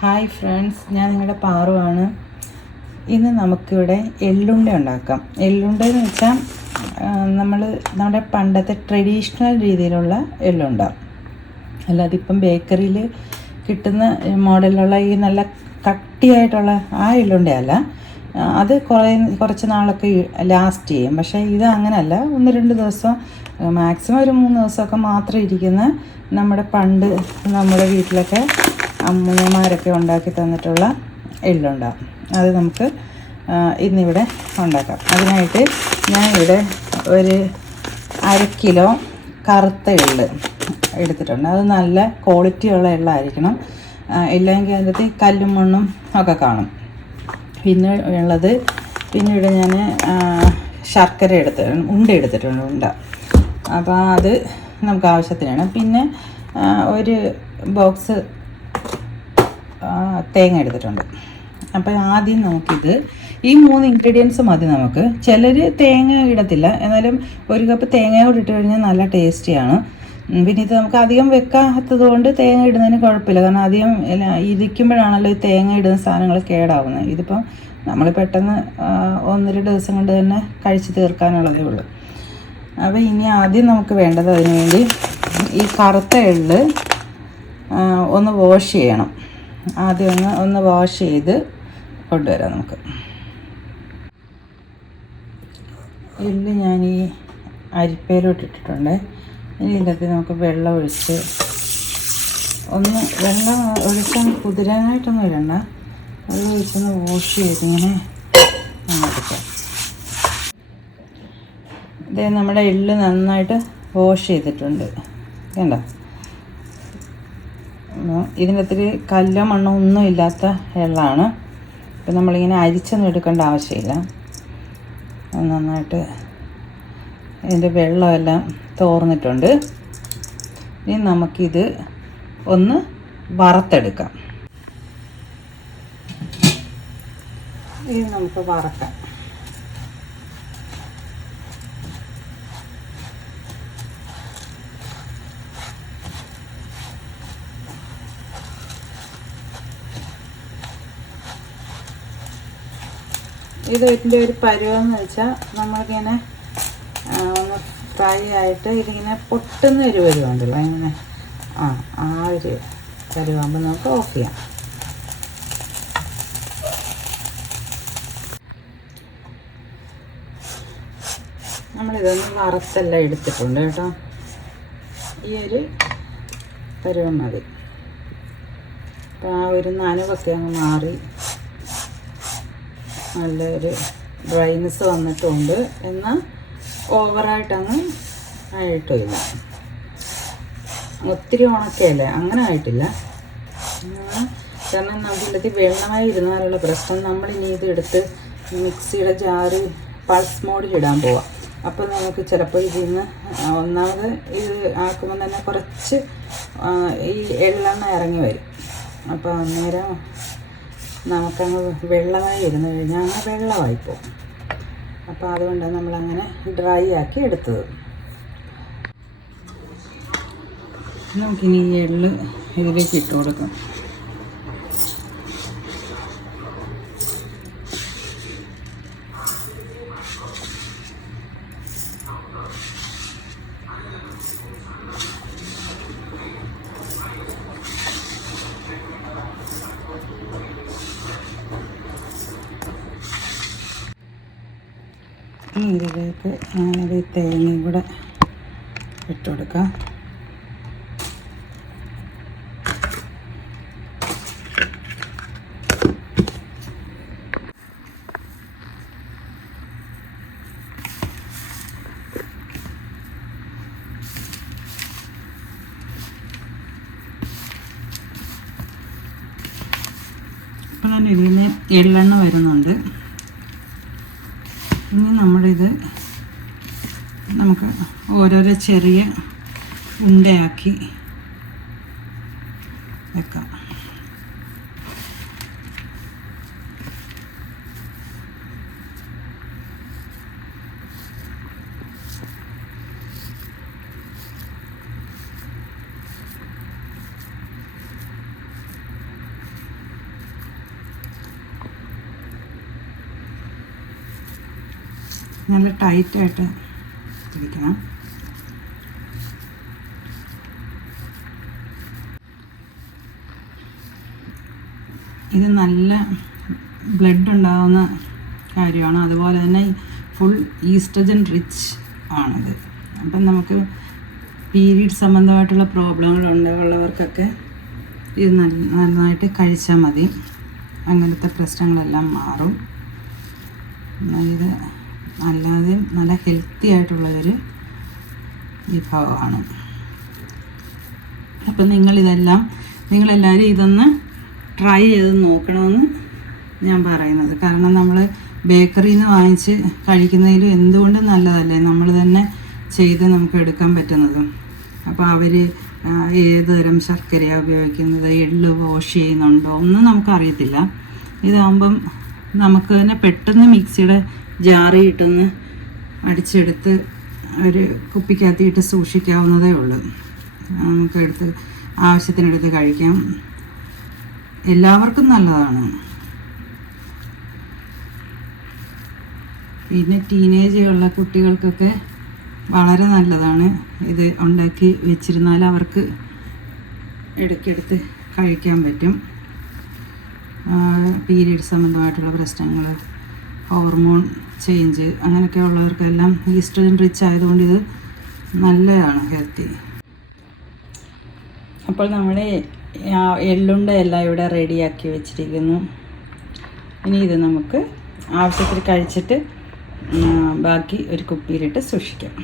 Hi friends, ഞാൻ നിങ്ങളുടെ പാറുവാണ്. ഇന്ന് നമുക്കിവിടെ എള്ളുണ്ട ഉണ്ടാക്കാം. എള്ളുണ്ട എന്ന് വെച്ചാൽ നമ്മുടെ പണ്ടത്തെ ട്രഡീഷണൽ രീതിയിലുള്ള എള്ളുണ്ട, അല്ലാതെ ഇപ്പം ബേക്കറിയിൽ കിട്ടുന്ന മോഡലിലുള്ള ഈ നല്ല കട്ടിയായിട്ടുള്ള ആ എള്ളുണ്ടയല്ല. അത് കുറച്ച് നാളൊക്കെ ലാസ്റ്റ് ചെയ്യും. പക്ഷേ ഇത് അങ്ങനെയല്ല, 1-2 ദിവസം, മാക്സിമം ഒരു 3 ദിവസമൊക്കെ മാത്രം ഇരിക്കുന്ന നമ്മുടെ പണ്ട് നമ്മുടെ വീട്ടിലൊക്കെ അമ്മൂമ്മമാരൊക്കെ ഉണ്ടാക്കി തന്നിട്ടുള്ള എള്ളുണ്ട. അത് നമുക്ക് ഇന്നിവിടെ ഉണ്ടാക്കാം. അതിനായിട്ട് ഞാനിവിടെ ഒരു 1/2 കിലോ കറുത്ത എള്ള് എടുത്തിട്ടുണ്ട്. അത് നല്ല ക്വാളിറ്റിയുള്ള എള്ളായിരിക്കണം, ഇല്ലെങ്കിൽ അതിനകത്ത് കല്ലും മണ്ണും ഒക്കെ കാണും. പിന്നെ ഇവിടെ ഞാൻ ശർക്കര ഉണ്ട എടുത്തിട്ടുണ്ട്. അപ്പോൾ അത് നമുക്ക് ആവശ്യത്തിനാണ്. പിന്നെ ഒരു ബോക്സ് തേങ്ങ എടുത്തിട്ടുണ്ട്. അപ്പോൾ ആദ്യം നമുക്കിത് ഈ 3 ഇൻഗ്രീഡിയൻസ് മതി നമുക്ക്. ചിലർ തേങ്ങ ഇടത്തില്ല, എന്നാലും 1 കപ്പ് തേങ്ങയോട് ഇട്ട് കഴിഞ്ഞാൽ നല്ല ടേസ്റ്റിയാണ്. പിന്നെ ഇത് നമുക്ക് അധികം വെക്കാത്തത് കൊണ്ട് തേങ്ങ ഇടുന്നതിന് കുഴപ്പമില്ല, കാരണം അധികം ഇരിക്കുമ്പോഴാണല്ലോ ഈ തേങ്ങ ഇടുന്ന സാധനങ്ങൾ കേടാവുന്നത്. ഇതിപ്പം നമ്മൾ പെട്ടെന്ന് 1-2 ദിവസം കൊണ്ട് തന്നെ കഴിച്ച് തീർക്കാനുള്ളതേ ഉള്ളൂ. അപ്പോൾ ഇനി ആദ്യം നമുക്ക് വേണ്ടത്, അതിനുവേണ്ടി ഈ കറുത്ത എള്ള് ഒന്ന് വാഷ് ചെയ്യണം. ആദ്യം ഒന്ന് വാഷ് ചെയ്ത് കൊണ്ടുവരാം നമുക്ക്. എള്ള് ഞാൻ ഈ അരിപ്പയിലോട്ട് ഇട്ടിട്ടുണ്ട്. ഇനി ഇതിനകത്ത് നമുക്ക് വെള്ളം ഒഴിച്ച് വെള്ളം ഒഴിച്ചാൽ കുതിരാനായിട്ടൊന്നും ഇടണ്ട. വെള്ളം ഒഴിച്ചൊന്ന് വാഷ് ചെയ്തിങ്ങനെ എടുക്കാം. ഇത് നമ്മുടെ എള്ള് നന്നായിട്ട് വാഷ് ചെയ്തിട്ടുണ്ട്, കണ്ടോ. ഇതിനകത്തിൽ കല്ലോ മണ്ണോ ഒന്നും ഇല്ലാത്ത എള്ളാണ്. ഇപ്പം നമ്മളിങ്ങനെ അരിച്ചൊന്നും എടുക്കേണ്ട ആവശ്യമില്ല. നന്നായിട്ട് ഇതിൻ്റെ വെള്ളമെല്ലാം തോർന്നിട്ടുണ്ട്. ഇനി നമുക്കിത് ഒന്ന് വറുത്തെടുക്കാം. ഇത് നമുക്ക് വറക്കാം. ഇതിൻ്റെ ഒരു പരുവെന്ന് വെച്ചാൽ നമ്മളിങ്ങനെ ഒന്ന് ഫ്രൈ ആയിട്ട് ഇതിങ്ങനെ പൊട്ടുന്ന ഒരു പരുവുണ്ടല്ലോ, ഇങ്ങനെ ആ ഒരു പരുവാകുമ്പോൾ നമുക്ക് ഓഫ് ചെയ്യാം. നമ്മളിതൊന്ന് വറുത്തെല്ലാം എടുത്തിട്ടുണ്ട് കേട്ടോ. ഈ ഒരു പരുവം മതി. അപ്പോൾ ആ ഒരു നനവൊക്കെ അങ്ങ് മാറി നല്ലൊരു ഡ്രൈനെസ് വന്നിട്ടുണ്ട്. എന്നാൽ ഓവറായിട്ടങ്ങ് ആയിട്ടുമില്ല, ഒത്തിരി ഉണക്കയല്ലേ, അങ്ങനെ ആയിട്ടില്ല. കാരണം നമുക്കിതിൻ്റെ വെള്ളമായി ഇരുന്നാലുള്ള പ്രശ്നം. നമ്മളിനി ഇതെടുത്ത് മിക്സിയുടെ ജാറ് പൾസ് മോഡിലിടാൻ പോവാം. അപ്പോൾ നമുക്ക് ചിലപ്പോൾ ഇതിന്ന് ഒന്നാമത് ഇത് ആക്കുമ്പോൾ തന്നെ കുറച്ച് ഈ എള്ളെണ്ണ ഇറങ്ങി വരും. അപ്പോൾ അന്നേരം നമുക്കങ്ങ് വെള്ളമായി ഇരുന്ന് കഴിഞ്ഞാൽ അങ്ങ് വെള്ളമായിപ്പോവും. അപ്പോൾ അതുകൊണ്ടാണ് നമ്മളങ്ങനെ ഡ്രൈ ആക്കി എടുത്തത്. നമുക്കിനി ഈ എള്ള് ഇതിലേക്ക് ഇട്ട് കൊടുക്കാം. ഇതിലേക്ക് ഞാനത് തേങ്ങയും കൂടെ ഇട്ട് കൊടുക്കാം. അപ്പോൾ തന്നെ ഇതിന് എള്ളെണ്ണ വരുന്നുണ്ട്. ഇനി നമുക്ക് ഓരോരോ ചെറിയ ഉണ്ടയാക്കി വെക്കാം. നല്ല ടൈറ്റായിട്ട് ഇരിക്കണം. ഇത് നല്ല ബ്ലഡ് ഉണ്ടാകുന്ന കാര്യമാണ്. അതുപോലെ തന്നെ ഫുൾ ഈസ്ട്രജൻ റിച്ച് ആണിത്. അപ്പം നമുക്ക് പീരീഡ് സംബന്ധമായിട്ടുള്ള പ്രോബ്ലങ്ങൾ ഉള്ളവർക്കൊക്കെ ഇത് നന്നായിട്ട് കഴിച്ചാൽ മതി. അങ്ങനത്തെ പ്രശ്നങ്ങളെല്ലാം മാറും. ഇത് അല്ലാതെ നല്ല ഹെൽത്തി ആയിട്ടുള്ളൊരു വിഭവമാണ്. അപ്പം നിങ്ങളെല്ലാവരും ഇതൊന്ന് ട്രൈ ചെയ്ത് നോക്കണമെന്ന് ഞാൻ പറയുന്നത്. കാരണം നമ്മൾ ബേക്കറിയിൽ നിന്ന് വാങ്ങിച്ച് കഴിക്കുന്നതിലും എന്തുകൊണ്ട് നല്ലതല്ലേ നമ്മൾ തന്നെ ചെയ്ത് നമുക്ക് എടുക്കാൻ പറ്റുന്നത്. അപ്പോൾ അവർ ഏത് തരം ശർക്കരയാണ് ഉപയോഗിക്കുന്നത്, എള്ള് വാഷ് ചെയ്യുന്നുണ്ടോ ഒന്നും നമുക്കറിയത്തില്ല. ഇതാകുമ്പം നമുക്ക് തന്നെ പെട്ടെന്ന് മിക്സിയുടെ ജാറി ഇട്ടൊന്ന് അടിച്ചെടുത്ത് ഒരു കുപ്പിക്കകത്തിയിട്ട് സൂക്ഷിക്കാവുന്നതേ ഉള്ളൂ. നമുക്കെടുത്ത് ആവശ്യത്തിനെടുത്ത് കഴിക്കാം. എല്ലാവർക്കും നല്ലതാണ്. പിന്നെ ടീനേജുള്ള കുട്ടികൾക്കൊക്കെ വളരെ നല്ലതാണ്. ഇത് ഉണ്ടാക്കി വെച്ചിരുന്നാൽ അവർക്ക് ഇടയ്ക്കെടുത്ത് കഴിക്കാൻ പറ്റും. പീരീഡ് സംബന്ധമായിട്ടുള്ള പ്രശ്നങ്ങൾ, ഹോർമോൺ ചേഞ്ച് അങ്ങനെയൊക്കെ ഉള്ളവർക്കെല്ലാം ഈസ്ട്രജൻ റിച്ച് ആയതുകൊണ്ട് ഇത് നല്ലതാണ്, ഹെൽത്തി. അപ്പോൾ നമ്മുടെ എള്ളുണ്ട എല്ലാം ഇവിടെ റെഡിയാക്കി വെച്ചിരിക്കുന്നു. ഇനി ഇത് നമുക്ക് ആവശ്യത്തിൽ കഴിച്ചിട്ട് ബാക്കി ഒരു കുപ്പിയിലിട്ട് സൂക്ഷിക്കാം.